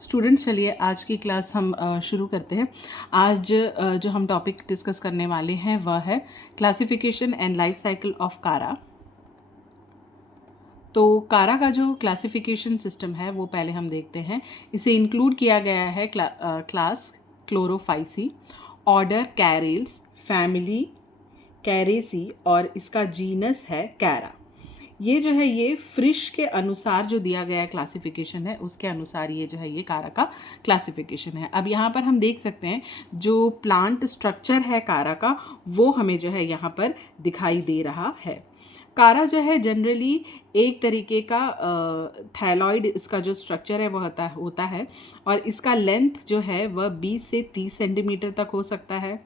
Students, चलिए आज की क्लास हम शुरू करते हैं। आज जो हम टॉपिक डिस्कस करने वाले हैं वह है classification and life cycle of कारा। तो कारा का जो क्लासिफिकेशन सिस्टम है वो पहले हम देखते हैं। इसे इंक्लूड किया गया है क्लास क्लोरोफाइसी, ऑर्डर कैरेल्स, फैमिली कैरेसी और इसका जीनस है कैरा। ये जो है ये फ्रिश के अनुसार जो दिया गया क्लासिफिकेशन है उसके अनुसार ये जो है ये कारा का क्लासिफिकेशन है। अब यहाँ पर हम देख सकते हैं जो प्लांट स्ट्रक्चर है कारा का वो हमें जो है यहाँ पर दिखाई दे रहा है। कारा जो है जनरली एक तरीके का थैलॉइड इसका जो स्ट्रक्चर है वह होता है और इसका लेंथ जो है वह 20 से 30 सेंटीमीटर तक हो सकता है।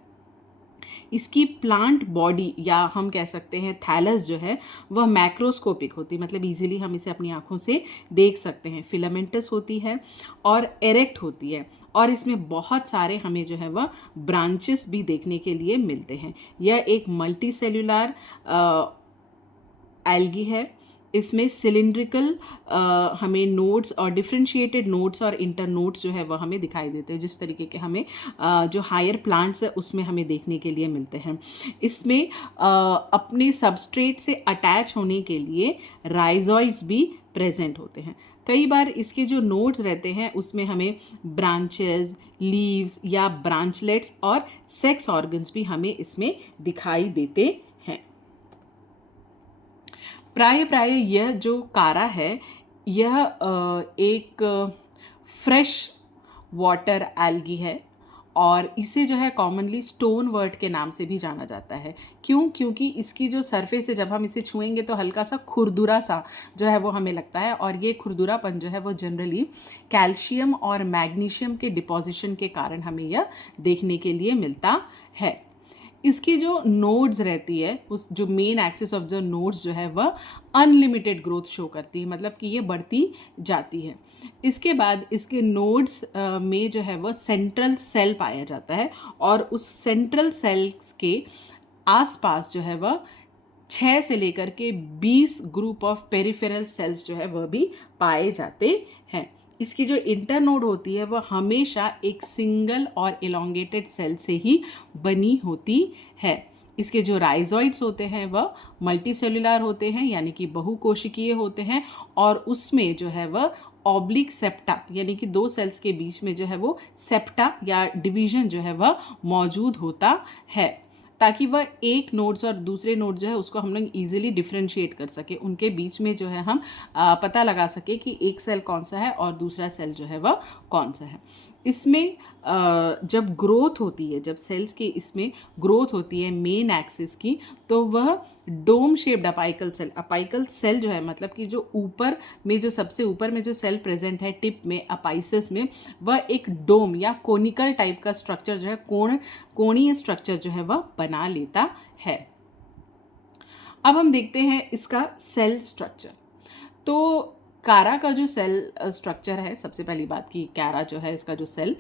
इसकी प्लांट बॉडी या हम कह सकते हैं थैलस जो है वह मैक्रोस्कोपिक होती है, मतलब इजीली हम इसे अपनी आंखों से देख सकते हैं। फिलामेंटस होती है और एरेक्ट होती है और इसमें बहुत सारे हमें जो है वह ब्रांचेस भी देखने के लिए मिलते हैं। यह एक मल्टी सेल्यूलर एल्गी है। इसमें सिलिंड्रिकल हमें नोड्स और डिफ्रेंशिएटेड नोड्स और इंटर नोड्स जो है वह हमें दिखाई देते हैं, जिस तरीके के हमें जो हायर प्लांट्स है उसमें हमें देखने के लिए मिलते हैं। इसमें अपने सबस्ट्रेट से अटैच होने के लिए राइजॉइड्स भी प्रेजेंट होते हैं। कई बार इसके जो नोड्स रहते हैं उसमें हमें ब्रांचेस, लीव्स या ब्रांचलेट्स और सेक्स ऑर्गन्स भी हमें इसमें दिखाई देते हैं। प्राय यह जो कारा है यह एक फ्रेश वाटर एल्गी है और इसे जो है कॉमनली स्टोन वर्ट के नाम से भी जाना जाता है। क्योंकि इसकी जो सरफेस है जब हम इसे छुएंगे तो हल्का सा खुरदुरा सा जो है वो हमें लगता है और ये खुरदुरापन जो है वो जनरली कैल्शियम और मैग्नीशियम के डिपॉजिशन के कारण हमें यह देखने के लिए मिलता है। इसकी जो नोड्स रहती है उस जो main axis of the nodes जो है वह अनलिमिटेड ग्रोथ शो करती है, मतलब कि ये बढ़ती जाती है। इसके बाद इसके नोड्स में जो है वह सेंट्रल सेल पाया जाता है और उस सेंट्रल सेल्स के आसपास जो है वह 6 से लेकर के 20 ग्रुप ऑफ पेरिफेरल सेल्स जो है वह भी पाए जाते हैं। इसकी जो इंटरनोड होती है वह हमेशा एक सिंगल और एलोंगेटेड सेल से ही बनी होती है। इसके जो राइजॉइड्स होते हैं वह मल्टीसेलुलर होते हैं, यानी कि बहुकोशिकीय होते हैं और उसमें जो है वह ऑब्लिक सेप्टा यानी कि दो सेल्स के बीच में जो है वो सेप्टा या डिवीजन जो है वह मौजूद होता है, ताकि वह एक नोड्स और दूसरे नोड जो है उसको हम लोग ईजिली डिफ्रेंशिएट कर सके। उनके बीच में जो है हम पता लगा सके कि एक सेल कौन सा है और दूसरा सेल जो है वह कौन सा है। इसमें जब ग्रोथ होती है, जब सेल्स की इसमें ग्रोथ होती है मेन एक्सिस की, तो वह डोम शेप्ड अपाइकल सेल जो है, मतलब कि जो ऊपर में जो सबसे ऊपर में जो सेल प्रेजेंट है टिप में अपाइसिस में, वह एक डोम या कोनिकल टाइप का स्ट्रक्चर जो है कोणीय स्ट्रक्चर जो है वह बना लेता है। अब हम देखते हैं इसका सेल स्ट्रक्चर। तो कारा का जो सेल स्ट्रक्चर है, सबसे पहली बात कि कारा जो है इसका जो सेल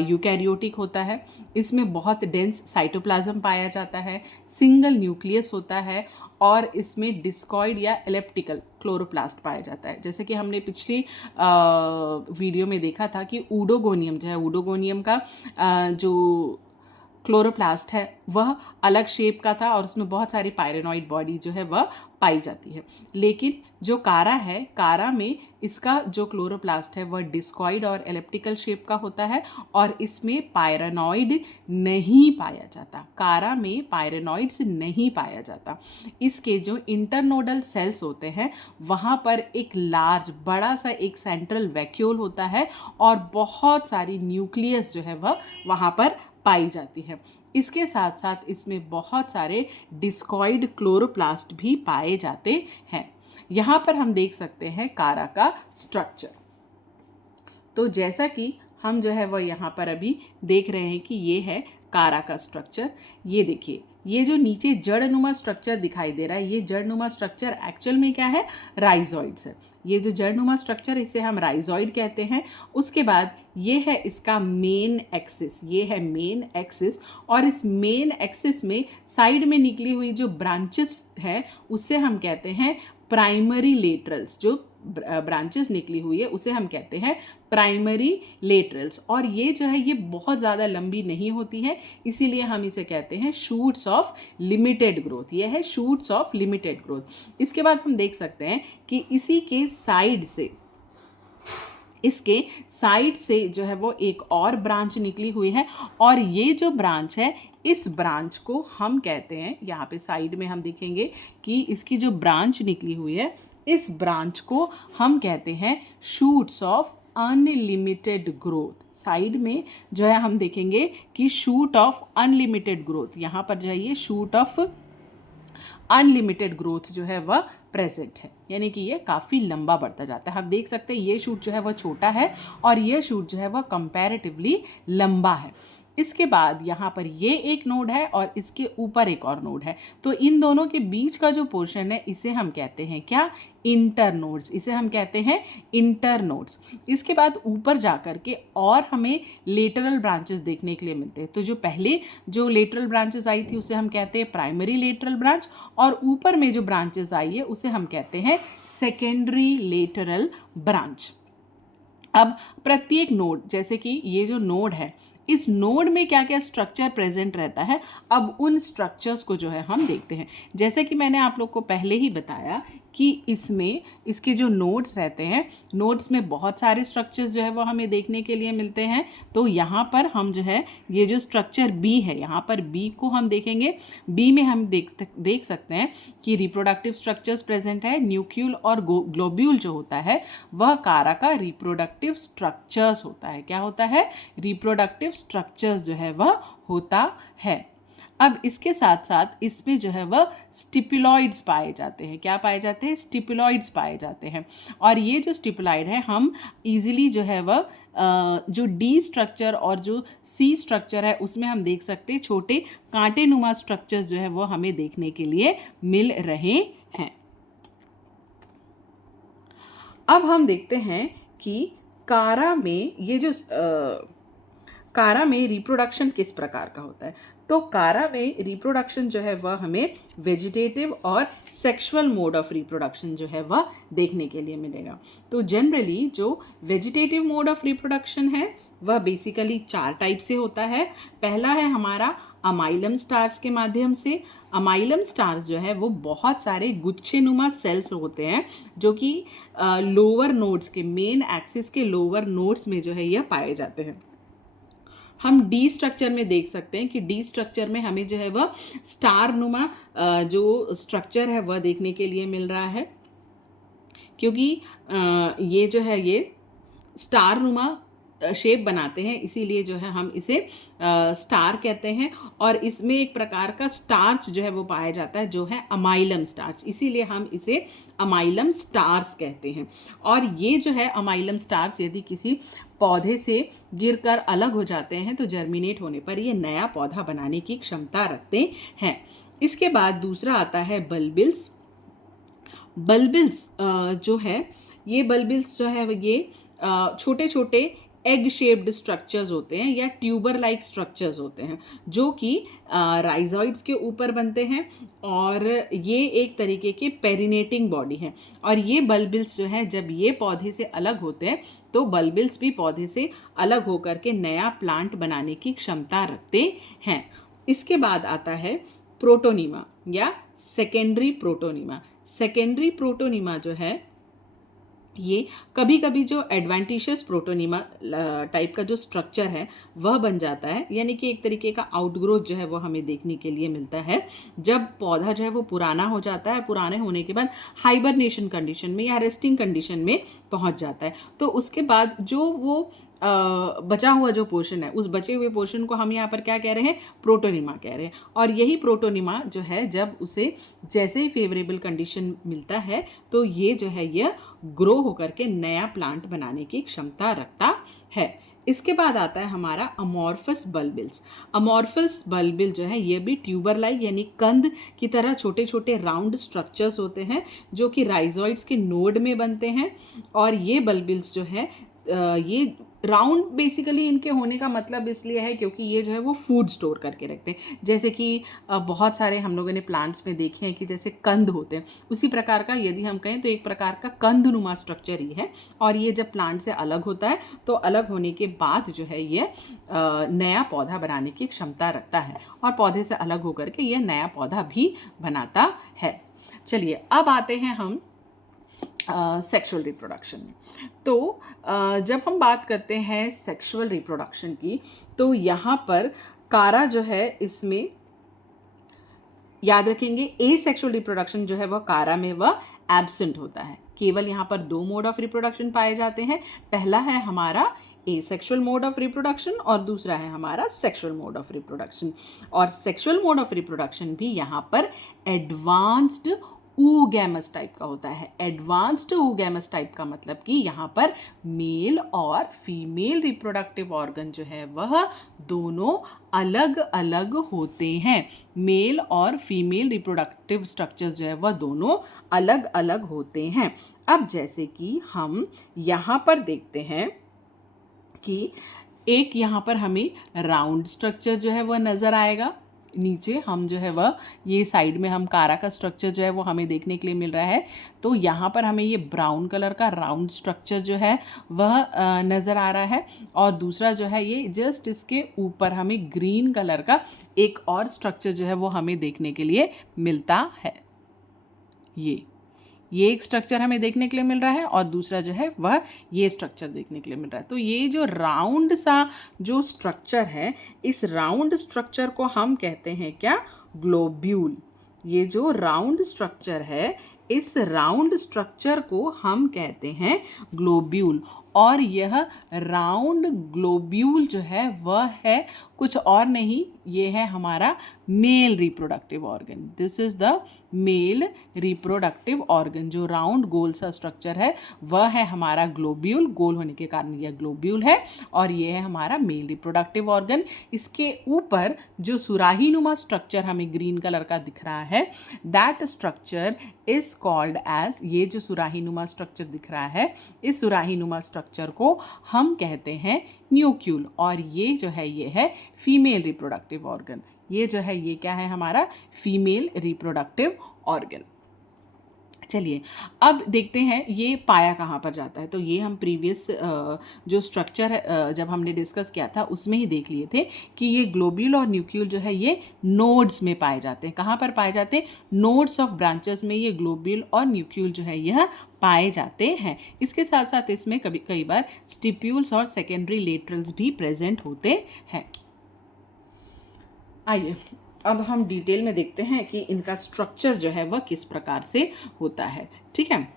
यूकैरियोटिक होता है। इसमें बहुत डेंस साइटोप्लाज्म पाया जाता है, सिंगल न्यूक्लियस होता है और इसमें डिस्कॉइड या एलिप्टिकल क्लोरोप्लास्ट पाया जाता है। जैसे कि हमने पिछली वीडियो में देखा था कि ऊडोगोनियम जो है, ऊडोगोनियम का जो क्लोरोप्लास्ट है वह अलग शेप का था और उसमें बहुत सारी पायरेनॉइड बॉडी जो है वह पाई जाती है। लेकिन जो कारा है, कारा में इसका जो क्लोरोप्लास्ट है वह डिस्कॉइड और एलिप्टिकल शेप का होता है और इसमें पायरेनॉइड नहीं पाया जाता। कारा में पायरेनॉइड्स नहीं पाया जाता। इसके जो इंटरनोडल सेल्स होते हैं वहाँ पर एक लार्ज बड़ा सा एक सेंट्रल वैक्यूल होता है और बहुत सारी न्यूक्लियस जो है वह वहाँ पर पाई जाती है। इसके साथ साथ इसमें बहुत सारे डिस्कॉइड क्लोरोप्लास्ट भी पाए जाते हैं। यहाँ पर हम देख सकते हैं कारा का स्ट्रक्चर। तो जैसा कि हम जो है वह यहाँ पर अभी देख रहे हैं कि ये है कारा का स्ट्रक्चर। ये देखिए, ये जो नीचे जड़नुमा स्ट्रक्चर दिखाई दे रहा है, ये जड़नुमा स्ट्रक्चर एक्चुअल में क्या है, राइजॉइड्स है। ये जो जड़नुमा स्ट्रक्चर इसे हम राइजॉइड कहते हैं। उसके बाद ये है इसका मेन एक्सिस, ये है मेन एक्सिस और इस मेन एक्सिस में साइड में निकली हुई जो ब्रांचेस है उसे हम कहते हैं प्राइमरी लेटरल्स। जो ब्रांचेस निकली हुई है उसे हम कहते हैं प्राइमरी लेटरल्स। और ये जो है ये बहुत ज़्यादा लंबी नहीं होती है, इसीलिए हम इसे कहते हैं शूट्स ऑफ लिमिटेड ग्रोथ। ये है शूट्स ऑफ लिमिटेड ग्रोथ। इसके बाद हम देख सकते हैं कि इसी के साइड से, इसके साइड से जो है वो एक और ब्रांच निकली हुई है, और ये जो ब्रांच है इस ब्रांच को हम कहते हैं, यहाँ पे साइड में हम देखेंगे कि इसकी जो ब्रांच निकली हुई है इस ब्रांच को हम कहते हैं shoots of unlimited growth. Side में जो है हम देखेंगे कि शूट ऑफ अनलिमिटेड ग्रोथ, यहाँ पर जो है ये शूट ऑफ अनलिमिटेड ग्रोथ जो है वह प्रेजेंट है, यानी कि ये काफ़ी लंबा बढ़ता जाता है। हम देख सकते हैं ये शूट जो है वह छोटा है और ये शूट जो है वह कंपैरेटिवली लंबा है। इसके बाद यहाँ पर ये एक नोड है और इसके ऊपर एक और नोड है, तो इन दोनों के बीच का जो पोर्शन है इसे हम कहते हैं क्या, इंटरनोड्स। इसे हम कहते हैं इंटरनोड्स। इसके बाद ऊपर जा कर के और हमें लेटरल ब्रांचेस देखने के लिए मिलते हैं। तो जो पहले जो लेटरल ब्रांचेस आई थी उसे हम कहते हैं प्राइमरी लेटरल ब्रांच, और ऊपर में जो ब्रांचेस आई है उसे हम कहते हैं सेकेंडरी लेटरल ब्रांच। अब प्रत्येक नोड, जैसे कि ये जो नोड है इस नोड में क्या क्या स्ट्रक्चर प्रेजेंट रहता है, अब उन स्ट्रक्चर्स को जो है हम देखते हैं। जैसे कि मैंने आप लोग को पहले ही बताया कि इसमें इसके जो नोड्स रहते हैं, नोड्स में बहुत सारे स्ट्रक्चर्स जो है वो हमें देखने के लिए मिलते हैं। तो यहाँ पर हम जो है ये जो स्ट्रक्चर बी है, यहाँ पर बी को हम देखेंगे। बी में हम देख सकते हैं कि रिप्रोडक्टिव स्ट्रक्चर्स प्रेजेंट है। न्यूक्लियल और ग्लोब्यूल जो होता है वह कारा का रिप्रोडक्टिव स्ट्रक्चर्स होता है। क्या होता है, रिप्रोडक्टिव स्ट्रक्चर्स जो है वह होता है। अब इसके साथ साथ इसमें जो है वह स्टिपुलॉइड्स पाए जाते हैं। क्या पाए जाते हैं, स्टिपुलॉइड्स पाए जाते हैं। और ये जो स्टिपुलॉइड है हम इजीली जो है वह जो डी स्ट्रक्चर और जो सी स्ट्रक्चर है उसमें हम देख सकते हैं छोटे कांटे नुमा स्ट्रक्चर्स जो है वो हमें देखने के लिए मिल रहे हैं। अब हम देखते हैं कि कारा में ये जो कारा में रिप्रोडक्शन किस प्रकार का होता है। तो कारा में रिप्रोडक्शन जो है वह हमें वेजिटेटिव और सेक्सुअल मोड ऑफ रिप्रोडक्शन जो है वह देखने के लिए मिलेगा। तो जनरली जो वेजिटेटिव मोड ऑफ रिप्रोडक्शन है वह बेसिकली 4 टाइप से होता है। पहला है हमारा अमाइलम स्टार्स के माध्यम से। अमाइलम स्टार्स जो है वो बहुत सारे गुच्छे नुमा सेल्स होते हैं जो कि लोअर नोड्स के, मेन एक्सिस के लोअर नोड्स में जो है यह पाए जाते हैं। हम डी स्ट्रक्चर में देख सकते हैं कि डी स्ट्रक्चर में हमें जो है वह स्टार नुमा जो स्ट्रक्चर है वह देखने के लिए मिल रहा है, क्योंकि ये जो है ये स्टार नुमा शेप बनाते हैं, इसीलिए जो है हम इसे स्टार कहते हैं। और इसमें एक प्रकार का स्टार्च जो है वो पाया जाता है जो है अमाइलम स्टार्च, इसीलिए हम इसे अमाइलम स्टार्स कहते हैं। और ये जो है अमाइलम स्टार्स यदि किसी पौधे से गिरकर अलग हो जाते हैं तो जर्मिनेट होने पर ये नया पौधा बनाने की क्षमता रखते हैं। इसके बाद दूसरा आता है बल्बिल्स। बल्बिल्स जो है ये बल्बिल्स जो है ये छोटे छोटे एग शेप्ड स्ट्रक्चर्स होते हैं या ट्यूबर लाइक स्ट्रक्चर्स होते हैं जो कि राइजॉइड्स के ऊपर बनते हैं, और ये एक तरीके के पेरिनेटिंग बॉडी हैं। और ये बल्बिल्स जो हैं जब ये पौधे से अलग होते हैं तो बल्बिल्स भी पौधे से अलग होकर के नया प्लांट बनाने की क्षमता रखते हैं। इसके बाद आता है प्रोटोनिमा या सेकेंडरी प्रोटोनिमा। सेकेंडरी प्रोटोनिमा जो है ये कभी कभी जो एडवेंटिशियस प्रोटोनिमा टाइप का जो स्ट्रक्चर है वह बन जाता है, यानी कि एक तरीके का आउटग्रोथ जो है वो हमें देखने के लिए मिलता है जब पौधा जो है वो पुराना हो जाता है। पुराने होने के बाद हाइबरनेशन कंडीशन में या रेस्टिंग कंडीशन में पहुंच जाता है, तो उसके बाद जो वो बचा हुआ जो पोर्शन है उस बचे हुए पोर्शन को हम यहाँ पर क्या कह रहे हैं, प्रोटोनिमा कह रहे हैं। और यही प्रोटोनिमा जो है जब उसे जैसे ही फेवरेबल कंडीशन मिलता है तो ये जो है यह ग्रो होकर के नया प्लांट बनाने की क्षमता रखता है। इसके बाद आता है हमारा अमॉर्फस बल्बिल्स। अमॉर्फस बल्बिल जो है ये भी ट्यूबर लाइक यानी कंद की तरह छोटे छोटे राउंड स्ट्रक्चर्स होते हैं जो कि राइजॉइड्स के नोड में बनते हैं। और ये बल्बिल्स जो है ये राउंड बेसिकली इनके होने का मतलब इसलिए है क्योंकि ये जो है वो फूड स्टोर करके रखते हैं। जैसे कि बहुत सारे हम लोगों ने प्लांट्स में देखे हैं कि जैसे कंद होते हैं, उसी प्रकार का यदि हम कहें तो एक प्रकार का कंदनुमा स्ट्रक्चर ही है। और ये जब प्लांट से अलग होता है तो अलग होने के बाद जो है ये नया पौधा बनाने की क्षमता रखता है और पौधे से अलग होकर के ये नया पौधा भी बनाता है। चलिए अब आते हैं हम सेक्सुअल रिप्रोडक्शन में। तो जब हम बात करते हैं सेक्सुअल रिप्रोडक्शन की, तो यहाँ पर कारा जो है इसमें याद रखेंगे ए सेक्सुअल रिप्रोडक्शन जो है वह कारा में वह एब्सेंट होता है। केवल यहाँ पर 2 मोड ऑफ रिप्रोडक्शन पाए जाते हैं। पहला है हमारा एसेक्सुअल मोड ऑफ रिप्रोडक्शन और दूसरा है हमारा सेक्सुअल मोड ऑफ रिप्रोडक्शन। और सेक्सुअल मोड ऑफ रिप्रोडक्शन भी यहाँ पर एडवांस्ड oogamous टाइप का होता है। एडवांस्ड oogamous टाइप का मतलब कि यहाँ पर मेल और फीमेल रिप्रोडक्टिव ऑर्गन जो है वह दोनों अलग अलग होते हैं। मेल और फीमेल रिप्रोडक्टिव स्ट्रक्चर्स जो है वह दोनों अलग अलग होते हैं। अब जैसे कि हम यहाँ पर देखते हैं कि एक यहाँ पर हमें राउंड स्ट्रक्चर जो है वह नज़र आएगा। नीचे हम जो है वह ये साइड में हम कारा का स्ट्रक्चर जो है वो हमें देखने के लिए मिल रहा है। तो यहाँ पर हमें ये ब्राउन कलर का राउंड स्ट्रक्चर जो है वह नज़र आ रहा है। और दूसरा जो है ये जस्ट इसके ऊपर हमें ग्रीन कलर का एक और स्ट्रक्चर जो है वो हमें देखने के लिए मिलता है। ये एक स्ट्रक्चर हमें देखने के लिए मिल रहा है और दूसरा जो है वह ये स्ट्रक्चर देखने के लिए मिल रहा है। तो ये जो राउंड सा जो स्ट्रक्चर है, इस राउंड स्ट्रक्चर को हम कहते हैं क्या? ग्लोब्यूल। ये जो राउंड स्ट्रक्चर है, इस राउंड स्ट्रक्चर को हम कहते हैं ग्लोब्यूल। और यह राउंड ग्लोब्यूल जो है वह है कुछ और नहीं, ये है हमारा male reproductive organ. This is the male reproductive organ. जो राउंड गोल सा स्ट्रक्चर है वह है हमारा ग्लोब्यूल। गोल होने के कारण यह ग्लोब्यूल है और ये है हमारा मेल रिप्रोडक्टिव ऑर्गन। इसके ऊपर जो सुराही नुमा स्ट्रक्चर हमें ग्रीन कलर का दिख रहा है, that structure is called as, ये जो सुराही नुमा स्ट्रक्चर दिख रहा है, इस सुराही नुमा स्ट्रक्चर को हम कहते हैं न्यूक्यूल। और ये जो है ये है फीमेल रिप्रोडक्टिव ऑर्गन। ये जो है ये क्या है हमारा? Female reproductive organ. चलिए अब देखते हैं ये पाया कहाँ पर जाता है। तो ये हम प्रीवियस जो स्ट्रक्चर जब हमने डिस्कस किया था उसमें ही देख लिए थे कि ये ग्लोब्यूल और न्यूक्यूल जो है ये नोड्स में पाए जाते हैं। कहाँ पर पाए जाते हैं? नोड्स ऑफ ब्रांचेस में ये ग्लोब्यूल और न्यूक्यूल जो है यह पाए जाते हैं। इसके साथ साथ इसमें कई बार स्टिप्यूल्स और सेकेंडरी लेटरल्स भी प्रेजेंट होते हैं। आइए अब हम डिटेल में देखते हैं कि इनका स्ट्रक्चर जो है वह किस प्रकार से होता है। ठीक है,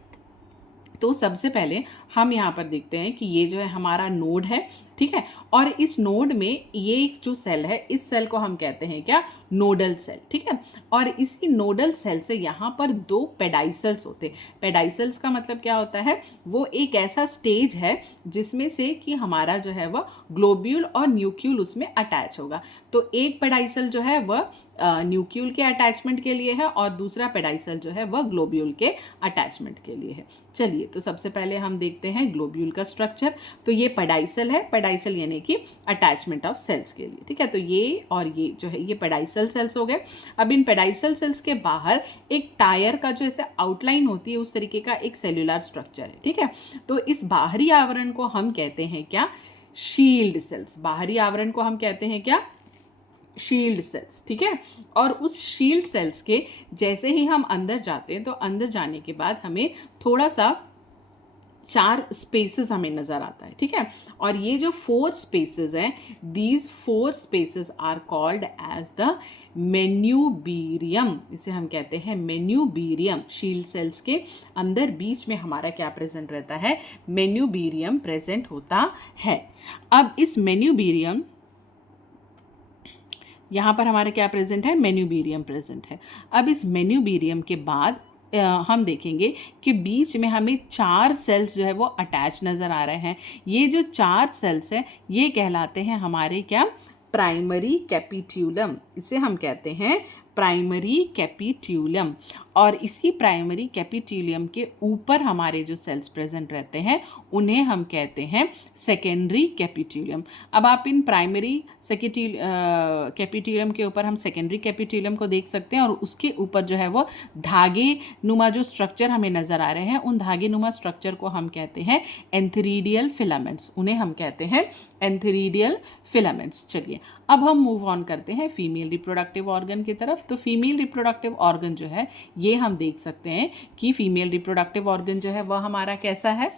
तो सबसे पहले हम यहाँ पर देखते हैं कि ये जो है हमारा नोड है। ठीक है, और इस नोड में ये जो सेल है, इस सेल को हम कहते हैं क्या? Nodal cell. ठीक है, और इसी नोडल सेल से यहाँ पर 2 पेडाइसल्स होते हैं। पेडाइसल्स का मतलब क्या होता है? वो एक ऐसा स्टेज है जिसमें से कि हमारा जो है वह ग्लोब्यूल और न्यूक्यूल उसमें अटैच होगा। तो एक पेडाइसल जो है वह न्यूक्यूल के अटैचमेंट के लिए है और दूसरा पेडाइसल जो है वह ग्लोब्यूल के अटैचमेंट के लिए है। चलिए तो सबसे पहले हम देखते हैं ग्लोब्यूल का स्ट्रक्चर। तो ये पेडाइसल है, पेडाइसल यानी कि अटैचमेंट ऑफ सेल्स के लिए। ठीक है, तो ये और ये जो है ये पेडाइसल सेल्स हो गए। अब इन पेडाइसल सेल्स के बाहर एक टायर का जो ऐसे आउटलाइन होती है उस तरीके का एक सेल्यूलर स्ट्रक्चर है। ठीक है, तो इस बाहरी आवरण को हम कहते हैं क्या? Shield cells. बाहरी आवरण को हम कहते हैं क्या? Shield cells. ठीक है, और उस शील्ड सेल्स के जैसे ही हम अंदर जाते हैं तो अंदर जाने के बाद हमें थोड़ा सा 4 स्पेसेस हमें नज़र आता है। ठीक है, और ये जो 4 स्पेसेस हैं, these 4 spaces are called as the manubrium. इसे हम कहते हैं मेन्यूबीरियम। शील्ड सेल्स के अंदर बीच में हमारा क्या प्रेजेंट रहता है? मेन्यूबीरियम प्रेजेंट होता है। अब इस मेन्यूबीरियम, यहाँ पर हमारे क्या प्रेजेंट है? मेन्यूबीरियम प्रेजेंट है। अब इस मेन्यूबीरियम के बाद हम देखेंगे कि बीच में हमें 4 सेल्स जो है वो अटैच नज़र आ रहे हैं। ये जो 4 सेल्स हैं ये कहलाते हैं हमारे क्या? प्राइमरी कैपिट्यूलम। इसे हम कहते हैं प्राइमरी कैपिट्यूलम। और इसी प्राइमरी कैपिटेलियम के ऊपर हमारे जो सेल्स प्रेजेंट रहते हैं उन्हें हम कहते हैं सेकेंडरी कैपिटेलियम। अब आप इन प्राइमरी कैपिटेलियम के ऊपर हम सेकेंडरी कैपिटेलियम को देख सकते हैं, और उसके ऊपर जो है वो धागे नुमा जो स्ट्रक्चर हमें नज़र आ रहे हैं, उन धागे नुमा स्ट्रक्चर को हम कहते हैं एंथेरिडियल फिलामेंट्स, उन्हें हम कहते हैं एंथेरिडियल फिलामेंट्स। चलिए अब हम मूव ऑन करते हैं फीमेल रिप्रोडक्टिव ऑर्गन की तरफ। तो फीमेल रिप्रोडक्टिव ऑर्गन जो है ये हम देख सकते हैं कि फीमेल रिप्रोडक्टिव ऑर्गन जो है वह हमारा कैसा है।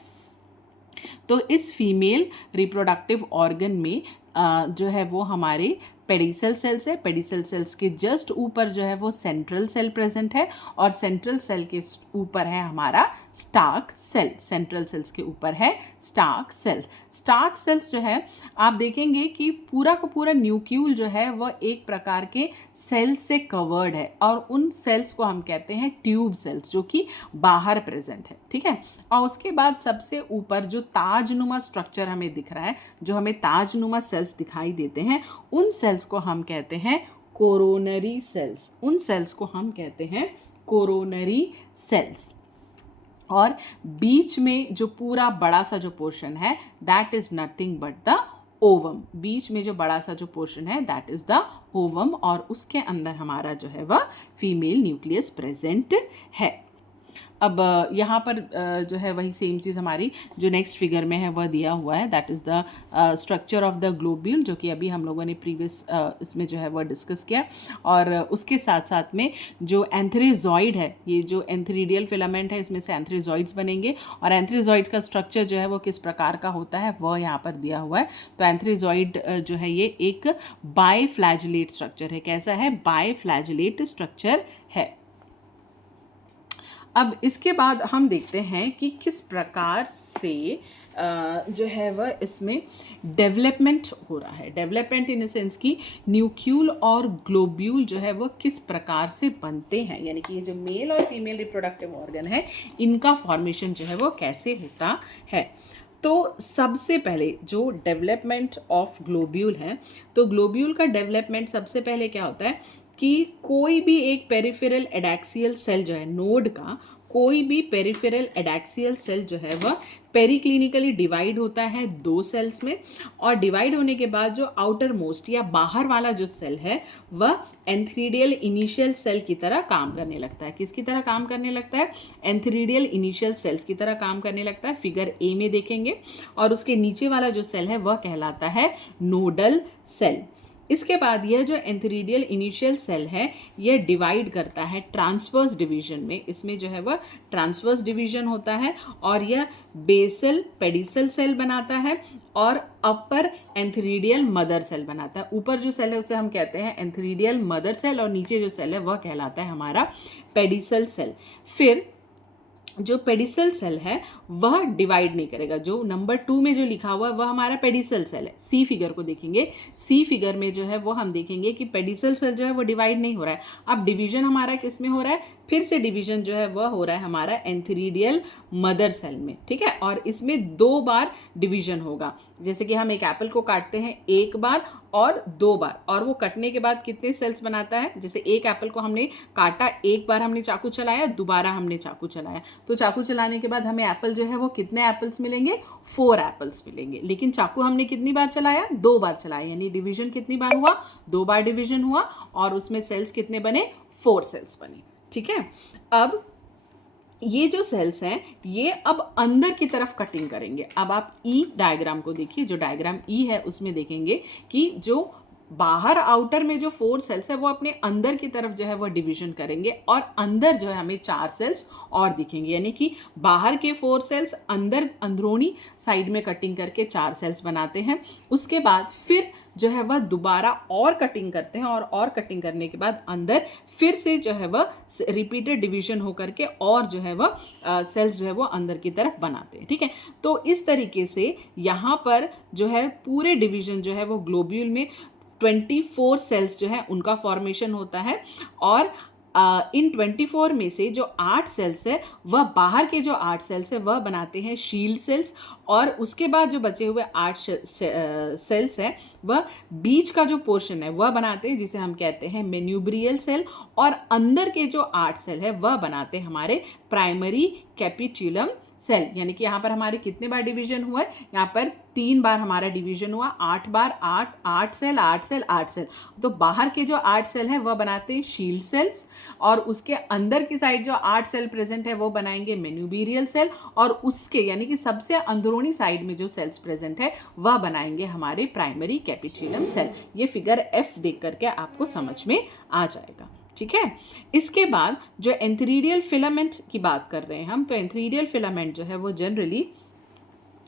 तो इस फीमेल रिप्रोडक्टिव ऑर्गन में जो है वो हमारे पेडिसल सेल्स है। पेडिसल सेल्स के जस्ट ऊपर जो है वो सेंट्रल सेल प्रेजेंट है, और सेंट्रल सेल के ऊपर है हमारा स्टार्क सेल। सेंट्रल सेल्स के ऊपर है स्टार्क सेल। स्टार्क सेल्स जो है आप देखेंगे कि पूरा का पूरा न्यूक्लियस जो है वह एक प्रकार के सेल्स से कवर्ड है, और उन सेल्स को हम कहते हैं ट्यूब सेल्स, जो कि बाहर प्रेजेंट है। ठीक है, और उसके बाद सबसे ऊपर जो ताजनुमा स्ट्रक्चर हमें दिख रहा है, जो हमें ताजनुमा सेल्स दिखाई देते हैं, उन सेल्स को हम कहते हैं कोरोनरी सेल्स। उन सेल्स को हम कहते हैं कोरोनरी सेल्स। और बीच में जो पूरा बड़ा सा जो पोर्शन है that is nothing but the ovum. बीच में जो बड़ा सा जो पोर्शन है दैट इज द ओवम, और उसके अंदर हमारा जो है वह फीमेल न्यूक्लियस प्रेजेंट है। अब यहाँ पर जो है वही सेम चीज़ हमारी जो नेक्स्ट फिगर में है वह दिया हुआ है, that is the structure of the globule, जो कि अभी हम लोगों ने प्रीवियस इसमें जो है वह डिस्कस किया। और उसके साथ साथ में जो एंथेरिजॉइड है, ये जो एंथेरिडियल फिलामेंट है, इसमें से एंथेरिजॉइड्स बनेंगे, और एंथेरिजॉइड का स्ट्रक्चर जो है वो किस प्रकार का होता है वह यहाँ पर दिया हुआ है। तो एंथेरिजॉइड जो है ये एक बाइफ्लैजिलेट स्ट्रक्चर है। कैसा है? बाइफ्लैजिलेट स्ट्रक्चर है। अब इसके बाद हम देखते हैं कि किस प्रकार से जो है वह इसमें डेवलपमेंट हो रहा है। डेवलपमेंट इन द सेंस कि न्यूक्लियस और ग्लोब्यूल जो है वह किस प्रकार से बनते हैं, यानी कि ये जो मेल और फीमेल रिप्रोडक्टिव ऑर्गन है इनका फॉर्मेशन जो है वो कैसे होता है। तो सबसे पहले जो डेवलपमेंट ऑफ ग्लोब्यूल है, तो ग्लोब्यूल का डेवलपमेंट सबसे पहले क्या होता है कि कोई भी एक पेरिफेरल एडैक्सियल सेल जो है, नोड का कोई भी पेरिफेरल एडैक्सियल सेल जो है वह पेरिक्लिनिकली डिवाइड होता है 2 सेल्स में, और डिवाइड होने के बाद जो आउटर मोस्ट या बाहर वाला जो सेल है वह एंथेरिडियल इनिशियल सेल की तरह काम करने लगता है। किसकी तरह काम करने लगता है? एंथेरिडियल इनिशियल सेल्स की तरह काम करने लगता है। फिगर ए में देखेंगे, और उसके नीचे वाला जो सेल है वह कहलाता है नोडल सेल। इसके बाद यह जो एंथेरिडियल इनिशियल सेल है यह डिवाइड करता है ट्रांसवर्स डिवीजन में। इसमें जो है वह ट्रांसवर्स डिवीजन होता है, और यह बेसल पेडिसल सेल बनाता है और अपर एंथेरिडियल मदर सेल बनाता है। ऊपर जो सेल है उसे हम कहते हैं एंथेरिडियल मदर सेल, और नीचे जो सेल है वह कहलाता है हमारा पेडिसल सेल। फिर जो पेडिसल सेल है वह डिवाइड नहीं करेगा। जो नंबर 2 में जो लिखा हुआ है वह हमारा पेडिसल सेल है। सी फिगर को देखेंगे, सी फिगर में जो है वो हम देखेंगे कि पेडिसल सेल जो है वो डिवाइड नहीं हो रहा है। अब डिवीजन हमारा किस में हो रहा है? फिर से डिवीजन जो है वह हो रहा है हमारा एंथेरिडियल मदर सेल में। ठीक है, और इसमें 2 बार डिवीजन होगा। जैसे कि हम एक एप्पल को काटते हैं 1 बार और 2 बार, और वो कटने के बाद कितने सेल्स बनाता है? जैसे एक एप्पल को हमने काटा, 1 बार हमने चाकू चलाया, दोबारा हमने चाकू चलाया, तो चाकू चलाने के बाद हमें एप्पल जो है वो कितने एप्पल्स मिलेंगे? 4 एप्पल्स मिलेंगे। लेकिन चाकू हमने कितनी बार चलाया? 2 बार चलाया, यानी डिवीजन कितनी बार हुआ? 2 बार डिवीजन हुआ, और उसमें सेल्स कितने बने? 4 सेल्स बने। ठीक है, अब ये जो सेल्स हैं ये अब अंदर की तरफ कटिंग करेंगे। अब आप ई डायग्राम को देखिए, जो डायग्राम ई है उसमें देखेंगे कि जो बाहर आउटर में जो 4 सेल्स है वो अपने अंदर की तरफ जो है वो डिवीजन करेंगे, और अंदर जो है हमें 4 सेल्स और दिखेंगे, यानी कि बाहर के 4 सेल्स अंदर अंदरूनी साइड में कटिंग करके 4 सेल्स बनाते हैं। उसके बाद फिर जो है वह दोबारा और कटिंग करते हैं, और कटिंग करने के बाद अंदर फिर से जो है वह रिपीटेड डिवीजन होकर के और जो है वह सेल्स जो है वो अंदर की तरफ बनाते हैं। ठीक है, तो इस तरीके से यहाँ पर जो है पूरे डिवीजन जो है वो ग्लोब्यूल में 24 सेल्स जो है उनका फॉर्मेशन होता है, और इन 24 में से जो 8 सेल्स है वह बाहर के जो 8 सेल्स है वह बनाते हैं शील्ड सेल्स, और उसके बाद जो बचे हुए 8 सेल्स है वह बीच का जो पोर्शन है वह बनाते हैं जिसे हम कहते हैं मेन्यूब्रियल सेल, और अंदर के जो 8 सेल है वह बनाते हैं हमारे प्राइमरी कैपिट्यूलम सेल। यानी कि यहाँ पर हमारे कितने बार डिवीजन हुआ है, यहाँ पर 3 बार हमारा डिवीजन हुआ, 8 बार, 8 सेल 8 सेल 8 सेल। तो बाहर के जो 8 सेल हैं वह बनाते हैं शील्ड सेल्स, और उसके अंदर की साइड जो 8 सेल प्रेजेंट है वो बनाएंगे मेन्यूबीरियल सेल, और उसके यानी कि सबसे अंदरूनी साइड में जो सेल्स प्रेजेंट है वह बनाएंगे हमारे प्राइमरी कैपिट्यूलम सेल। ये फिगर F देख करके आपको समझ में आ जाएगा। ठीक है, इसके बाद जो एंथेरिडियल फिलामेंट की बात कर रहे हैं हम, तो एंथेरिडियल फिलामेंट जो है वो जनरली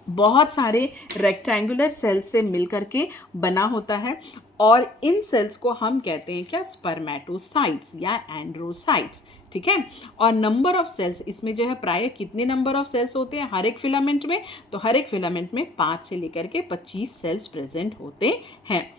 बहुत सारे रेक्टेंगुलर सेल्स से मिलकर के बना होता है, और इन सेल्स को हम कहते हैं क्या, स्पर्मेटोसाइट्स या एंड्रोसाइट्स। ठीक है, और नंबर ऑफ सेल्स इसमें जो है प्राय कितने नंबर ऑफ सेल्स होते हैं हर एक फिलामेंट में, तो हर एक फिलामेंट में 5 से लेकर के 25 सेल्स प्रेजेंट होते हैं।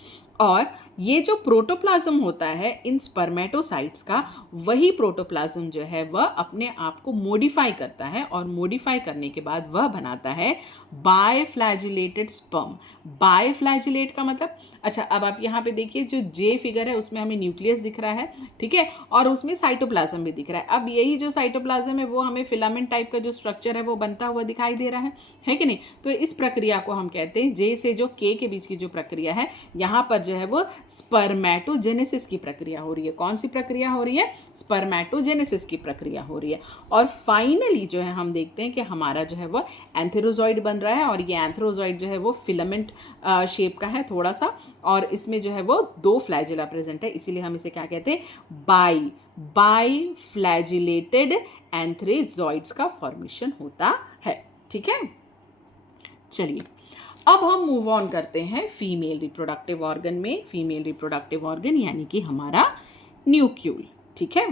और ये जो प्रोटोप्लाज्म होता है इन स्पर्मेटोसाइट्स का, वही प्रोटोप्लाज्म जो है वह अपने आप को मॉडिफाई करता है, और मॉडिफाई करने के बाद वह बनाता है बायफ्लैजिलेटेड स्पर्म। बायफ्लैजिलेट का मतलब, अच्छा अब आप यहाँ पे देखिए जो जे फिगर है उसमें हमें न्यूक्लियस दिख रहा है, ठीक है, और उसमें साइटोप्लाज्म भी दिख रहा है। अब यही जो साइटोप्लाज्म है वो हमें फिलामेंट टाइप का जो स्ट्रक्चर है वो बनता हुआ दिखाई दे रहा है कि नहीं। तो इस प्रक्रिया को हम कहते हैं, जे से जो के के बीच की जो प्रक्रिया है, यहाँ पर जो है वो स्पर्मेटोजेनेसिस की प्रक्रिया हो रही है। कौन सी प्रक्रिया हो रही है, स्पर्मेटोजेनेसिस की प्रक्रिया हो रही है। और फाइनली जो है हम देखते हैं कि हमारा जो है वो एंथेरोजॉइड बन रहा है, और ये एंथेरोजॉइड जो है वो फिलामेंट शेप का है थोड़ा सा, और इसमें जो है वो 2 फ्लैजिला प्रेजेंट है, इसीलिए हम इसे क्या कहते हैं, बाई फ्लैजिलेटेड एंथेरोजॉइड्स का फॉर्मेशन होता है। ठीक है, चलिए अब हम मूव ऑन करते हैं फीमेल रिप्रोडक्टिव ऑर्गन में। फीमेल रिप्रोडक्टिव ऑर्गन यानी कि हमारा न्यूक्यूल। ठीक है,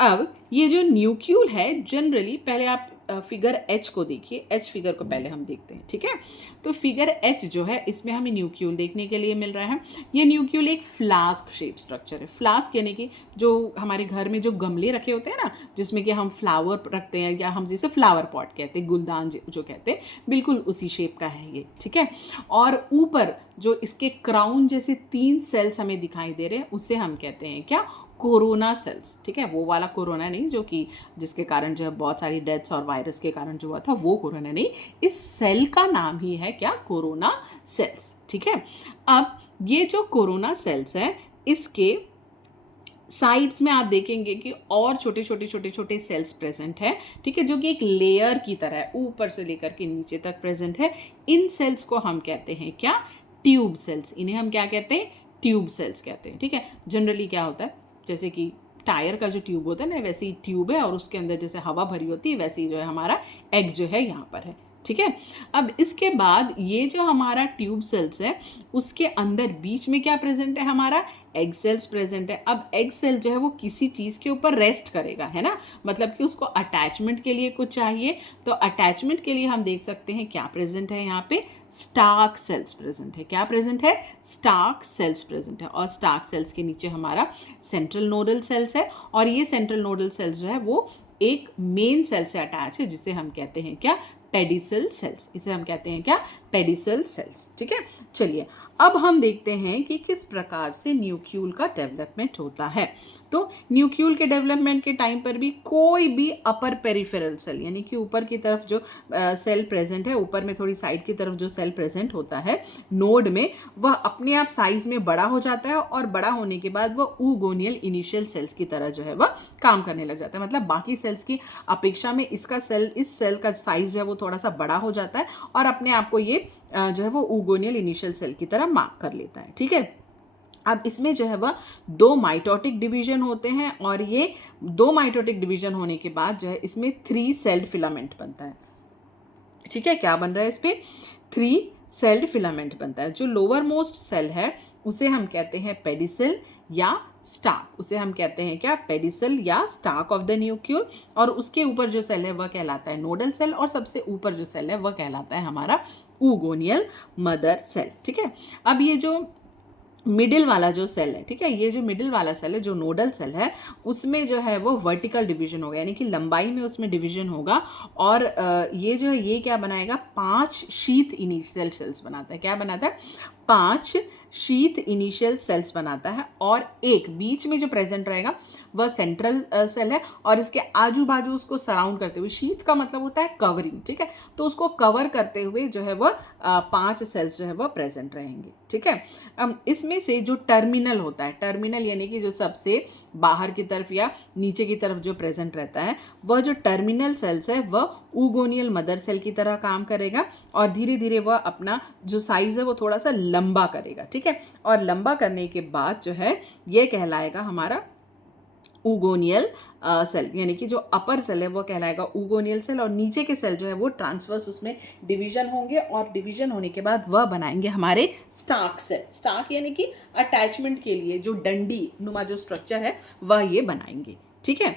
अब ये जो न्यूक्यूल है जनरली, पहले आप फिगर H को देखिए, H फिगर को पहले हम देखते हैं। ठीक है, तो फिगर H जो है इसमें हमें न्यूक्यूल देखने के लिए मिल रहा है। ये न्यूक्यूल एक फ्लास्क शेप स्ट्रक्चर है। फ्लास्क यानी कि जो हमारे घर में जो गमले रखे होते हैं ना, जिसमें कि हम फ्लावर रखते हैं, या हम जिसे फ्लावर पॉट कहते हैं, गुलदान जो कहते हैं, बिल्कुल उसी शेप का है ये। ठीक है, और ऊपर जो इसके क्राउन जैसे 3 सेल्स हमें दिखाई दे रहे हैं उसे हम कहते हैं क्या, कोरोना सेल्स। ठीक है, वो वाला कोरोना नहीं जो कि जिसके कारण जो है बहुत सारी डेथ्स और वायरस के कारण जो हुआ था, वो कोरोना नहीं, इस सेल का नाम ही है क्या, कोरोना सेल्स। ठीक है, अब ये जो कोरोना सेल्स है इसके साइड्स में आप देखेंगे कि और छोटे छोटे सेल्स प्रेजेंट है। ठीक है, जो कि एक लेयर की तरह है, ऊपर से लेकर के नीचे तक प्रेजेंट है। इन सेल्स को हम कहते हैं क्या, ट्यूब सेल्स। इन्हें हम क्या कहते हैं, ट्यूब सेल्स कहते हैं। ठीक है, जनरली क्या होता है, जैसे कि टायर का जो ट्यूब होता है ना, वैसे ही ट्यूब है, और उसके अंदर जैसे हवा भरी होती है, वैसे ही जो है हमारा एग जो है यहाँ पर है। ठीक है, अब इसके बाद ये जो हमारा ट्यूब सेल्स है उसके अंदर बीच में क्या प्रेजेंट है, हमारा एग सेल्स प्रेजेंट है। अब एग सेल जो है वो किसी चीज़ के ऊपर रेस्ट करेगा, है ना, मतलब कि उसको अटैचमेंट के लिए कुछ चाहिए। तो अटैचमेंट के लिए हम देख सकते हैं क्या प्रेजेंट है, यहाँ पे स्टार्क सेल्स प्रेजेंट है। क्या प्रेजेंट है, स्टार्क सेल्स प्रेजेंट है। और स्टार्क सेल्स के नीचे हमारा सेंट्रल नोडल सेल्स है, और ये सेंट्रल नोडल सेल्स जो है वो एक मेन सेल से अटैच है, जिसे हम कहते हैं क्या, पेडिसल सेल्स। इसे हम कहते हैं क्या, पेडिसल सेल्स। ठीक है, चलिए अब हम देखते हैं कि किस प्रकार से न्यूक्यूल का डेवलपमेंट होता है। तो न्यूक्यूल के डेवलपमेंट के टाइम पर भी कोई भी अपर पेरिफेरल सेल, यानी कि ऊपर की तरफ जो सेल प्रेजेंट है, ऊपर में थोड़ी साइड की तरफ जो सेल प्रेजेंट होता है नोड में, वह अपने आप साइज में बड़ा हो जाता है, और बड़ा होने के बाद वह ऊगोनियल इनिशियल सेल्स की तरह जो है वह काम करने लग जाता है। मतलब बाकी सेल्स की अपेक्षा में इसका सेल, इस सेल का साइज जो है वो थोड़ा सा बड़ा हो जाता है, और अपने आप को ये जो है वो ऊगोनियल इनिशियल सेल की तरह मार्क कर लेता है। ठीक है, अब इसमें जो है वह 2 माइटोटिक डिवीजन होते हैं, और ये 2 माइटोटिक डिवीजन होने के बाद जो है इसमें 3 सेल्ड फिलामेंट बनता है। ठीक है, क्या बन रहा है, इस पे 3 सेल्ड फिलामेंट बनता है। जो लोअर मोस्ट सेल है उसे हम कहते हैं पेडिसल या स्टार्क। उसे हम कहते हैं क्या, पेडिसल या स्टार्क ऑफ द न्यूक्यूल। और उसके ऊपर जो सेल है वह कहलाता है नोडल सेल, और सबसे ऊपर जो सेल है वह कहलाता है हमारा ऊगोनियल मदर सेल। ठीक है, अब ये जो मिडिल वाला जो सेल है, ठीक है, ये जो मिडिल वाला सेल है, जो नोडल सेल है, उसमें जो है वो वर्टिकल डिवीजन होगा, यानी कि लंबाई में उसमें डिवीजन होगा। और ये जो है ये क्या बनाएगा, 5 शीथ इनिशियल सेल्स बनाता है। क्या बनाता है? 5 शीथ इनिशियल सेल्स बनाता है। और एक बीच में जो प्रेजेंट रहेगा वह सेंट्रल सेल है, और इसके आजू बाजू उसको सराउंड करते हुए, शीथ का मतलब होता है कवरिंग, ठीक है, तो उसको कवर करते हुए जो है वह 5 सेल्स जो है वह प्रेजेंट रहेंगे, ठीक है। इसमें से जो टर्मिनल होता है, टर्मिनल यानी कि जो सबसे बाहर की तरफ या नीचे की तरफ जो प्रेजेंट रहता है, वह जो टर्मिनल सेल्स है वह ऊगोनियल मदर सेल की तरह काम करेगा, और धीरे धीरे वह अपना जो साइज है वो थोड़ा सा लंबा करेगा, ठीक है। और लंबा करने के बाद जो है ये कहलाएगा हमारा ऊगोनियल सेल, यानी कि जो अपर सेल है वो कहलाएगा ऊगोनियल सेल, और नीचे के सेल जो है वो ट्रांसवर्स उसमें डिवीजन होंगे, और डिवीजन होने के बाद वह बनाएंगे हमारे स्टार्क सेल। स्टार्क यानी कि अटैचमेंट के लिए जो डंडी नुमा जो स्ट्रक्चर है वह ये बनाएंगे, ठीक है।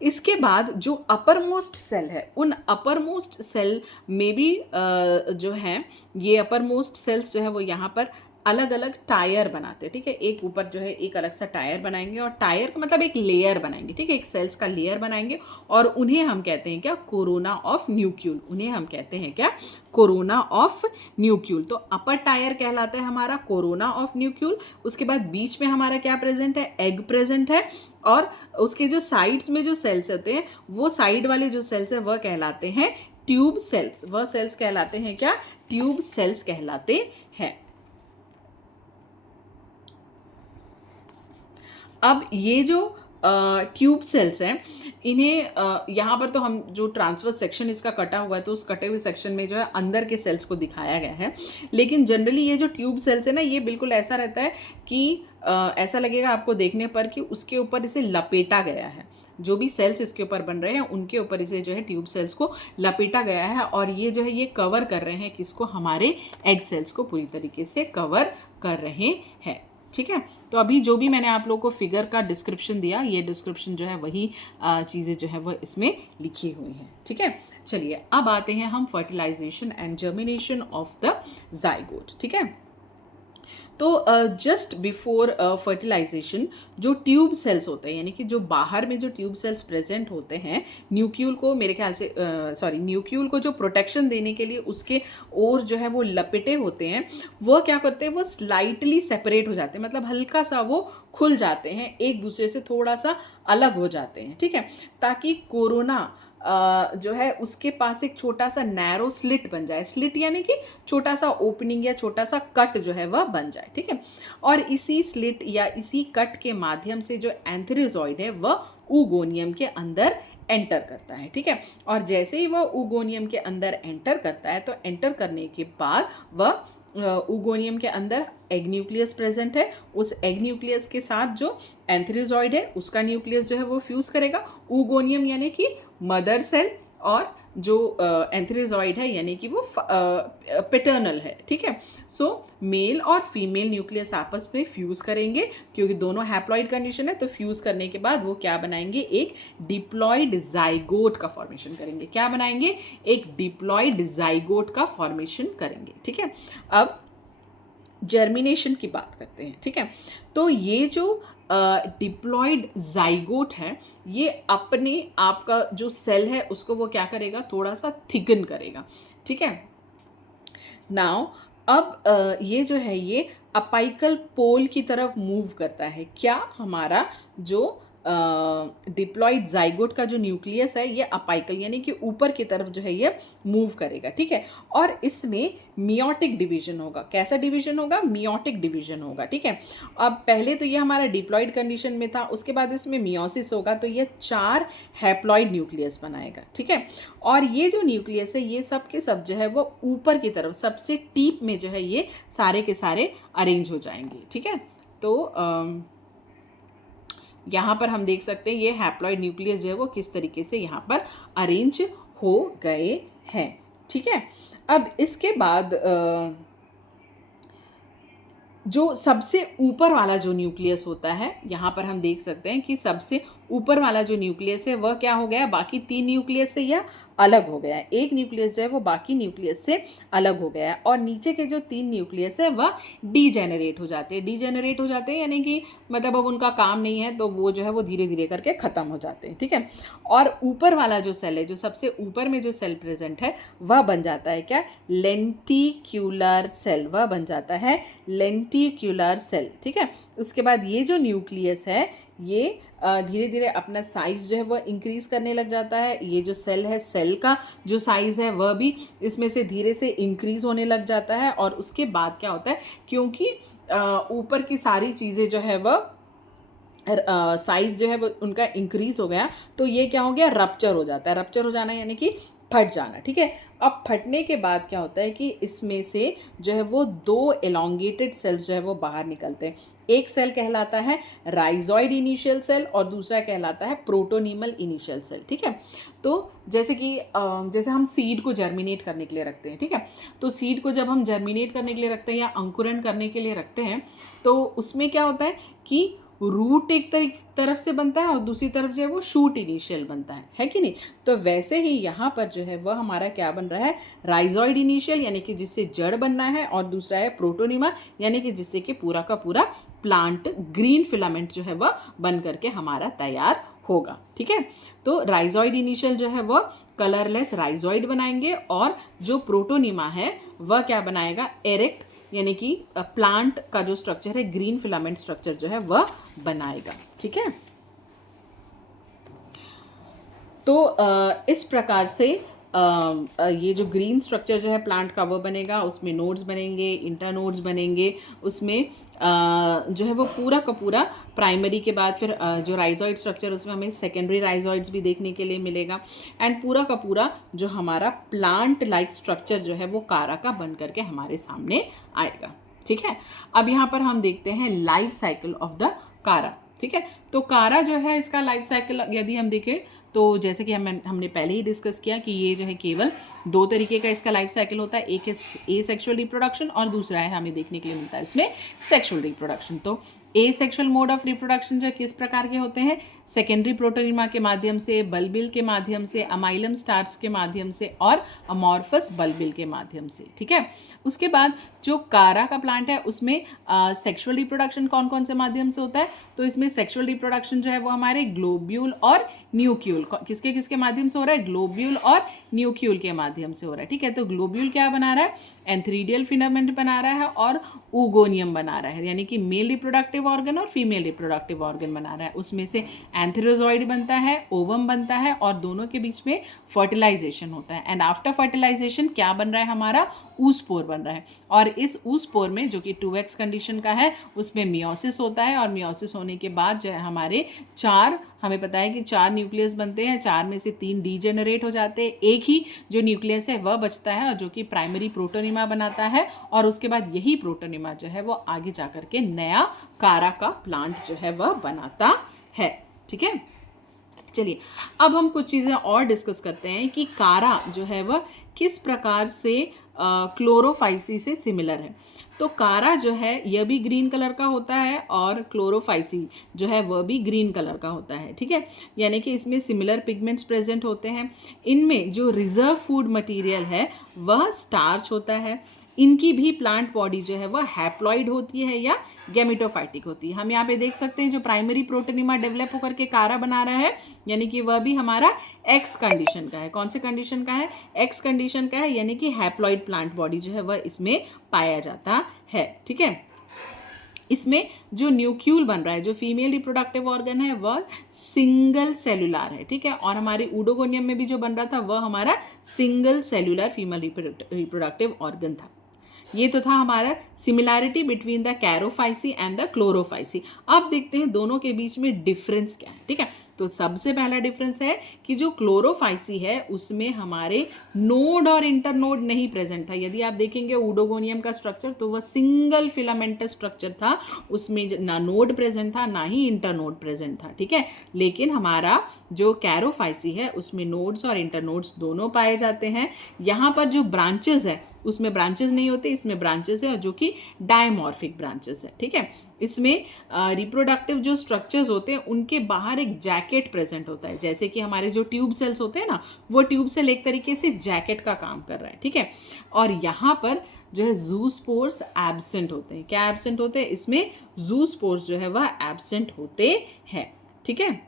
इसके बाद जो अपर मोस्ट सेल है, उन अपर मोस्ट सेल में भी जो है ये अपर मोस्ट सेल्स जो है वो यहाँ पर अलग अलग टायर बनाते हैं, ठीक है। एक ऊपर जो है एक अलग सा टायर बनाएंगे, और टायर का मतलब एक लेयर बनाएंगे, ठीक है, एक सेल्स का लेयर बनाएंगे, और उन्हें हम कहते हैं क्या, कोरोना ऑफ न्यूक्यूल। उन्हें हम कहते हैं क्या, कोरोना ऑफ न्यूक्यूल। तो अपर टायर कहलाता है हमारा कोरोना ऑफ न्यूक्यूल। उसके बाद बीच में हमारा क्या प्रेजेंट है, एग प्रेजेंट है, और उसके जो साइड्स में जो सेल्स होते हैं, वो साइड वाले जो सेल्स है वह कहलाते हैं ट्यूब सेल्स। वह सेल्स कहलाते हैं क्या, ट्यूब सेल्स कहलाते हैं। अब ये जो ट्यूब सेल्स हैं, इन्हें यहाँ पर तो हम जो ट्रांसवर्स सेक्शन इसका कटा हुआ है, तो उस कटे हुए सेक्शन में जो है अंदर के सेल्स को दिखाया गया है। लेकिन जनरली ये जो ट्यूब सेल्स है ना, ये बिल्कुल ऐसा रहता है कि ऐसा लगेगा आपको देखने पर कि उसके ऊपर इसे लपेटा गया है। जो भी सेल्स इसके ऊपर बन रहे हैं उनके ऊपर इसे जो है ट्यूब सेल्स को लपेटा गया है, और ये जो है ये कवर कर रहे हैं किसको, हमारे एग सेल्स को पूरी तरीके से कवर कर रहे हैं, ठीक है। तो अभी जो भी मैंने आप लोगों को फिगर का डिस्क्रिप्शन दिया, ये डिस्क्रिप्शन जो है वही चीज़ें जो है वह इसमें लिखी हुई हैं, ठीक है। चलिए अब आते हैं हम fertilisation and germination of the zygote, ठीक है। तो जस्ट बिफोर फर्टिलाइजेशन जो ट्यूब सेल्स होते हैं, यानी कि जो बाहर में जो ट्यूब सेल्स प्रेजेंट होते हैं, न्यूक्लियल को मेरे ख्याल से न्यूक्लियल को जो प्रोटेक्शन देने के लिए उसके ओर जो है वो लपेटे होते हैं, वो क्या करते हैं, वो स्लाइटली सेपरेट हो जाते हैं, मतलब हल्का सा वो खुल जाते हैं, एक दूसरे से थोड़ा सा अलग हो जाते हैं, ठीक है, ताकि कोरोना जो है उसके पास एक छोटा सा नैरो स्लिट बन जाए। स्लिट यानी कि छोटा सा ओपनिंग या छोटा सा कट जो है वह बन जाए, ठीक है। और इसी स्लिट या इसी कट के माध्यम से जो एंथेरिजॉइड है वह ऊगोनियम के अंदर एंटर करता है, ठीक है। और जैसे ही वह ऊगोनियम के अंदर एंटर करता है, तो एंटर करने के बाद वह ऊगोनियम के अंदर एग न्यूक्लियस प्रेजेंट है, उस एग न्यूक्लियस के साथ जो एंथेरिजॉइड है उसका न्यूक्लियस जो है वो फ्यूज करेगा। ऊगोनियम यानी कि मदर सेल, और जो एंथेरिजॉइड है यानी कि वो पैटर्नल है, ठीक है। सो मेल और फीमेल न्यूक्लियस आपस में फ्यूज करेंगे, क्योंकि दोनों हैप्लॉइड कंडीशन है, तो फ्यूज करने के बाद वो क्या बनाएंगे, एक डिप्लॉइड जाइगोट का फॉर्मेशन करेंगे। क्या बनाएंगे, एक डिप्लॉइड जाइगोट का फॉर्मेशन करेंगे, ठीक है। अब जर्मिनेशन की बात करते हैं, ठीक है। तो ये जो डिप्लॉइड जाइगोट है, ये अपने आप का जो सेल है उसको वो क्या करेगा, थोड़ा सा थिकन करेगा, ठीक है। नाउ अब ये जो है ये अपाइकल पोल की तरफ मूव करता है। क्या, हमारा जो डिप्लॉइड जाइगोट का जो न्यूक्लियस है ये अपाइकल यानी कि ऊपर की तरफ जो है ये मूव करेगा, ठीक है। और इसमें मियोटिक डिवीजन होगा। कैसा डिवीजन होगा, मियोटिक डिवीजन होगा, ठीक है। अब पहले तो ये हमारा डिप्लॉइड कंडीशन में था, उसके बाद इसमें मियोसिस होगा, तो ये 4 हैप्लॉइड न्यूक्लियस बनाएगा, ठीक है। और ये जो न्यूक्लियस है ये सब के सब जो है वो ऊपर की तरफ सबसे टीप में जो है ये सारे के सारे अरेंज हो जाएंगे, ठीक है। तो यहाँ पर हम देख सकते हैं ये हैप्लॉइड न्यूक्लियस जो है वो किस तरीके से यहाँ पर अरेंज हो गए हैं, ठीक है। अब इसके बाद जो सबसे ऊपर वाला जो न्यूक्लियस होता है, यहाँ पर हम देख सकते हैं कि सबसे ऊपर वाला जो न्यूक्लियस है वह क्या हो गया, बाकी 3 न्यूक्लियस से यह अलग हो गया है। एक न्यूक्लियस जो है वो बाकी न्यूक्लियस से अलग हो गया है और नीचे के जो 3 न्यूक्लियस है वह डीजेनरेट हो जाते हैं। डीजेनरेट हो जाते हैं यानी कि मतलब अब उनका काम नहीं है, तो वो जो है वो धीरे धीरे करके ख़त्म हो जाते हैं, ठीक है। और ऊपर वाला जो सेल है, जो सबसे ऊपर में जो सेल प्रेजेंट है वह बन जाता है क्या, लेंटिक्यूलर सेल, वह बन जाता है लेंटिक्यूलर सेल, ठीक है। उसके बाद ये जो न्यूक्लियस है ये धीरे धीरे अपना साइज़ जो है वह इंक्रीज़ करने लग जाता है। ये जो सेल है, सेल का जो साइज़ है वह भी इसमें से धीरे से इंक्रीज़ होने लग जाता है। और उसके बाद क्या होता है, क्योंकि ऊपर की सारी चीज़ें जो है वह साइज़ जो है वो उनका इंक्रीज़ हो गया, तो ये क्या हो गया, रप्चर हो जाता है। रप्चर हो जाना यानी कि फट जाना, ठीक है। अब फटने के बाद क्या होता है कि इसमें से जो है वो 2 एलोंगेटेड सेल्स जो है वो बाहर निकलते हैं। एक सेल कहलाता है राइजॉइड इनिशियल सेल और दूसरा कहलाता है प्रोटोनीमल इनिशियल सेल, ठीक है। तो जैसे कि जैसे हम सीड को जर्मिनेट करने के लिए रखते हैं, ठीक है। तो सीड को जब हम जर्मिनेट करने के लिए रखते हैं या अंकुरण करने के लिए रखते हैं, तो उसमें क्या होता है कि रूट एक तरफ से बनता है और दूसरी तरफ जो है वो शूट इनिशियल बनता है कि नहीं। तो वैसे ही यहाँ पर जो है वह हमारा क्या बन रहा है, राइजॉइड इनिशियल यानी कि जिससे जड़ बनना है, और दूसरा है प्रोटोनिमा यानी कि जिससे कि पूरा का पूरा प्लांट ग्रीन फिलामेंट जो है वह बन करके हमारा तैयार होगा, ठीक है। तो राइजॉइड इनिशियल जो है वह कलरलेस राइजॉइड बनाएंगे और जो प्रोटोनिमा है वह क्या बनाएगा, एरेक्ट यानी कि प्लांट का जो स्ट्रक्चर है, ग्रीन फिलामेंट स्ट्रक्चर जो है वह बनाएगा, ठीक है। तो इस प्रकार से ये जो ग्रीन स्ट्रक्चर जो है प्लांट का वो बनेगा, उसमें नोड्स बनेंगे, इंटरनोड्स बनेंगे, उसमें जो है वो पूरा का पूरा प्राइमरी के बाद फिर जो राइजॉइड स्ट्रक्चर उसमें हमें सेकेंडरी राइजॉइड्स भी देखने के लिए मिलेगा, एंड पूरा का पूरा जो हमारा प्लांट लाइक स्ट्रक्चर जो है वो कारा का बन करके हमारे सामने आएगा, ठीक है। अब यहाँ पर हम देखते हैं लाइफ साइकिल ऑफ द कारा, ठीक है। तो कारा जो है इसका लाइफ साइकिल यदि हम देखें तो जैसे कि हमने पहले ही डिस्कस किया कि ये जो है केवल 2 तरीके का इसका लाइफ साइकिल होता है। एक है एसेक्सुअल रिप्रोडक्शन और दूसरा है हमें देखने के लिए मिलता है इसमें सेक्सुअल रिप्रोडक्शन। तो एसेक्सुअल मोड ऑफ रिप्रोडक्शन जो किस प्रकार के होते हैं, सेकेंडरी प्रोटोनिमा के माध्यम से, बल्बिल के माध्यम से, अमाइलम स्टार्च के माध्यम से और अमॉर्फस बल्बिल के माध्यम से, ठीक है। उसके बाद जो कारा का प्लांट है उसमें सेक्सुअल रिप्रोडक्शन कौन कौन से माध्यम से होता है, तो इसमें सेक्सुअल रिप्रोडक्शन जो है वो हमारे ग्लोब्यूल और न्यूक्यूल, किसके किसके माध्यम से हो रहा है, ग्लोब्यूल और न्यूक्यूल के माध्यम से हो रहा है, ठीक है। तो ग्लोब्यूल क्या बना रहा है, एंथ्रीडियल फिलामेंट बना रहा है और ऊगोनियम बना रहा है, यानी कि मेल रिप्रोडक्टिव ऑर्गन और फीमेल रिप्रोडक्टिव ऑर्गन बना रहा है। उसमें से एंथेरोजॉइड बनता है, ओवम बनता है और दोनों के बीच में फर्टिलाइजेशन होता है। एंड आफ्टर फर्टिलाइजेशन क्या बन रहा है, हमारा ऊस्पोर बन रहा है। और इस ऊस्पोर में जो कि 2x कंडीशन का है उसमें मियोसिस होता है, और मियोसिस होने के बाद जो है हमारे 4, हमें पता है कि 4 न्यूक्लियस बनते हैं, 4 में से 3 डीजेनरेट हो जाते हैं, एक ही जो न्यूक्लियस है वह बचता है और जो कि प्राइमरी प्रोटोनिमा बनाता है। और उसके बाद यही प्रोटोनिमा जो है वो आगे जा करके नया कारा का प्लांट जो है वह बनाता है, ठीक है। चलिए अब हम कुछ चीज़ें और डिस्कस करते हैं कि कारा जो है वह किस प्रकार से क्लोरोफाइसी से सिमिलर है। तो कारा जो है यह भी ग्रीन कलर का होता है और क्लोरोफाइसी जो है वह भी ग्रीन कलर का होता है, ठीक है। यानी कि इसमें सिमिलर पिगमेंट्स प्रेजेंट होते हैं। इनमें जो रिजर्व फूड मटेरियल है वह स्टार्च होता है। इनकी भी प्लांट बॉडी जो है वह हैप्लॉइड होती है या गैमेटोफाइटिक होती है। हम यहाँ पे देख सकते हैं जो प्राइमरी प्रोटोनिमा डेवलप होकर के कारा बना रहा है, यानी कि वह भी हमारा एक्स कंडीशन का है। कौन से कंडीशन का है, एक्स कंडीशन का है, यानी कि हैप्लॉइड प्लांट बॉडी जो है वह इसमें पाया जाता है, ठीक है। इसमें जो न्यूक्यूल बन रहा है, जो फीमेल रिप्रोडक्टिव ऑर्गन है वह सिंगल सेलुलर है, ठीक है। और हमारे ऊडोगोनियम में भी जो बन रहा था वह हमारा single cellular female reproductive organ था। ये तो था हमारा similarity between the Charophyceae and the Chlorophyceae. अब देखते हैं दोनों के बीच में डिफरेंस क्या है, ठीक है। तो सबसे पहला डिफरेंस है कि जो क्लोरोफाइसी है उसमें हमारे नोड और इंटरनोड नहीं प्रेजेंट था। यदि आप देखेंगे ऊडोगोनियम का स्ट्रक्चर तो वह सिंगल फिलामेंटस स्ट्रक्चर था, उसमें ना नोड प्रेजेंट था ना ही इंटरनोड प्रेजेंट था, ठीक है। लेकिन हमारा जो कैरोफाइसी है उसमें नोड्स और इंटरनोड्स दोनों पाए जाते हैं। यहाँ पर जो ब्रांचेस है उसमें ब्रांचेस नहीं होते, इसमें ब्रांचेस है जो कि डायमॉर्फिक ब्रांचेस है, ठीक है। इसमें रिप्रोडक्टिव जो स्ट्रक्चर्स होते हैं उनके बाहर एक जैकेट प्रेजेंट होता है, जैसे कि हमारे जो ट्यूब सेल्स होते हैं ना, वो ट्यूब सेल एक तरीके से जैकेट का काम कर रहा है, ठीक है। और यहाँ पर जो है जूस्पोर्स एब्सेंट होते हैं। क्या एब्सेंट होते हैं? इसमें जूस्पोर्स जो है वह एब्सेंट होते हैं, ठीक है।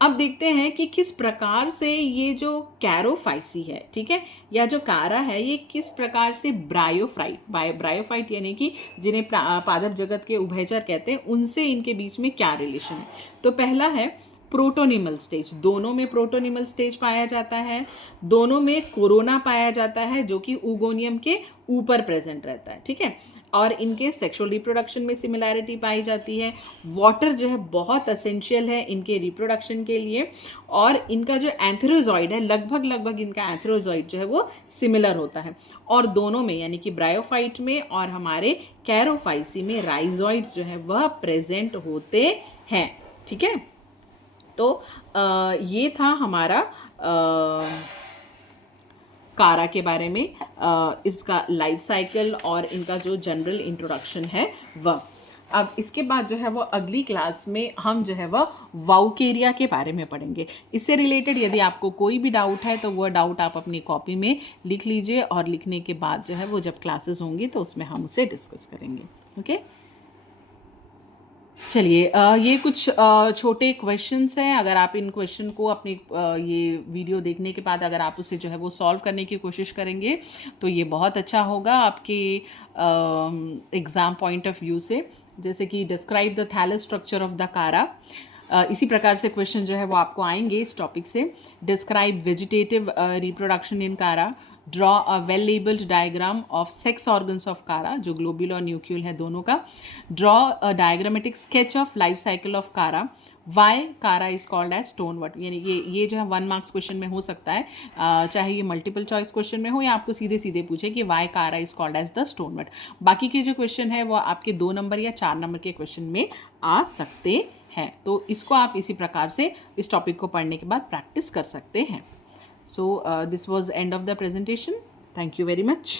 अब देखते हैं कि किस प्रकार से ये जो कैरोफाइसी है, ठीक है, या जो कारा है, ये किस प्रकार से ब्रायोफाइट यानी कि जिन्हें पादप जगत के उभयचर कहते हैं, उनसे इनके बीच में क्या रिलेशन है। तो पहला है प्रोटोनिमल स्टेज। दोनों में प्रोटोनिमल स्टेज पाया जाता है। दोनों में कोरोना पाया जाता है जो कि ऊगोनियम के ऊपर प्रेजेंट रहता है, ठीक है। और इनके सेक्सुअल रिप्रोडक्शन में सिमिलैरिटी पाई जाती है। वाटर जो है बहुत असेंशियल है इनके रिप्रोडक्शन के लिए। और इनका जो एंथेरोजॉइड है, लगभग इनका एंथेरोजॉइड जो है वो सिमिलर होता है। और दोनों में यानी कि ब्रायोफाइट में और हमारे कैरोफाइसी में राइजॉइड्स जो है वह प्रेजेंट होते हैं, ठीक है। तो ये था हमारा कारा के बारे में, इसका लाइफ साइकिल और इनका जो जनरल इंट्रोडक्शन है वह। अब इसके बाद जो है वो अगली क्लास में हम जो है वह वाउकेरिया के बारे में पढ़ेंगे। इससे रिलेटेड यदि आपको कोई भी डाउट है तो वह डाउट आप अपनी कॉपी में लिख लीजिए, और लिखने के बाद जो है वो जब क्लासेस होंगी तो उसमें हम उसे डिस्कस करेंगे, ओके। चलिए, ये कुछ छोटे क्वेश्चंस हैं। अगर आप इन क्वेश्चन को अपने ये वीडियो देखने के बाद अगर आप उसे जो है वो सॉल्व करने की कोशिश करेंगे तो ये बहुत अच्छा होगा आपके एग्ज़ाम पॉइंट ऑफ व्यू से। जैसे कि describe the thallus structure of the Chara, इसी प्रकार से क्वेश्चन जो है वो आपको आएंगे इस टॉपिक से। Describe vegetative reproduction in Chara, draw a well labelled diagram of sex organs of Chara, जो ग्लोब्यूल और न्यूक्यूल है दोनों का। Draw a diagrammatic sketch of life cycle of Chara. Why Chara is called as stonewort, यानी ये जो है 1 marks question में हो सकता है, चाहे ये मल्टीपल चॉइस क्वेश्चन में हो या आपको सीधे सीधे पूछे कि why Chara is called as the stonewort. बाकी के जो क्वेश्चन है वो आपके 2 नंबर या 4 नंबर के क्वेश्चन में आ सकते हैं। तो इसको आप इसी प्रकार से इस टॉपिक को पढ़ने के बाद प्रैक्टिस कर सकते हैं। So this was end of the presentation. Thank you very much.